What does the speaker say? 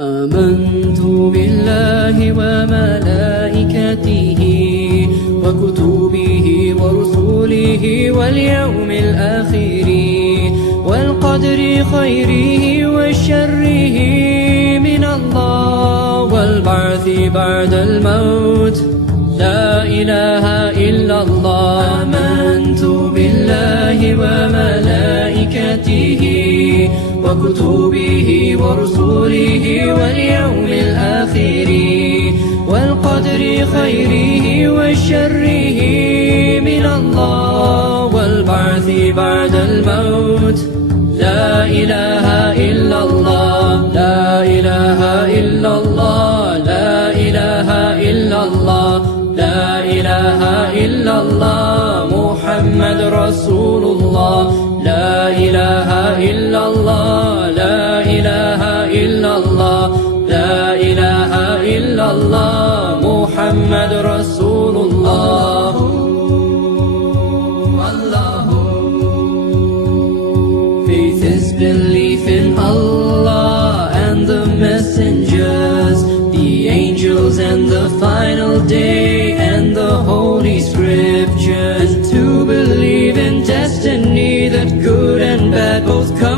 آمنت بالله وملائكته وكتبه ورسله واليوم الآخر والقدر خيره وشره من الله والبعث بعد الموت لا إله إلا الله. آمنت بالله وملائكته وكتبه ورسله واليوم الآخر والقدر خيره وشره من الله والبعث بعد الموت لا إله إلا الله. لا إله إلا الله. لا إله إلا الله. لا إله إلا الله محمد رسول الله. لا إله إلا الله. لا إله إلا الله. لا إله إلا الله محمد رسول الله. Faith is belief in Allah and the messengers, the angels and the final day.